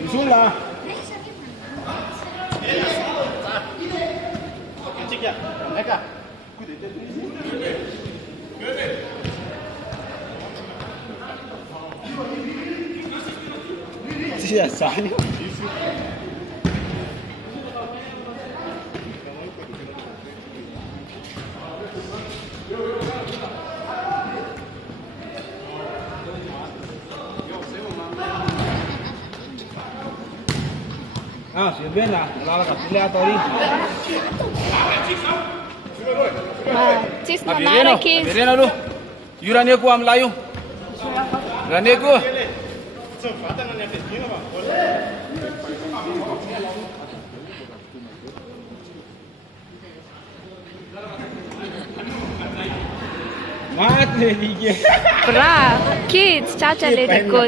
你输了。这是啥呢？啊，随便啦，拉了个布料到底。Cis manara kids. Berian lu. Yuran aku am layu. Rane aku. Mat le dige. Bravo. Kids, Chacha let it go.